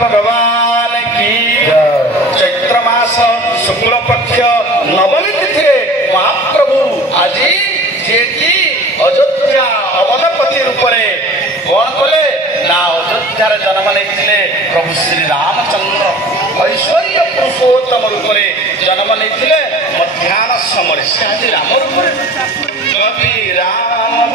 भगवान की चैत्र मास शुक्ल पक्ष नवमी तिथि महाप्रभु आज जी अयोध्या अवनपति रूप में कौन कले ना अयोध्यार जन्म नहीं प्रभु श्री रामचंद्र ऐश्वर्य पुरुषोत्तम रूप में जन्म नहीं मध्याह्न समय से आज राम रूप कभी राम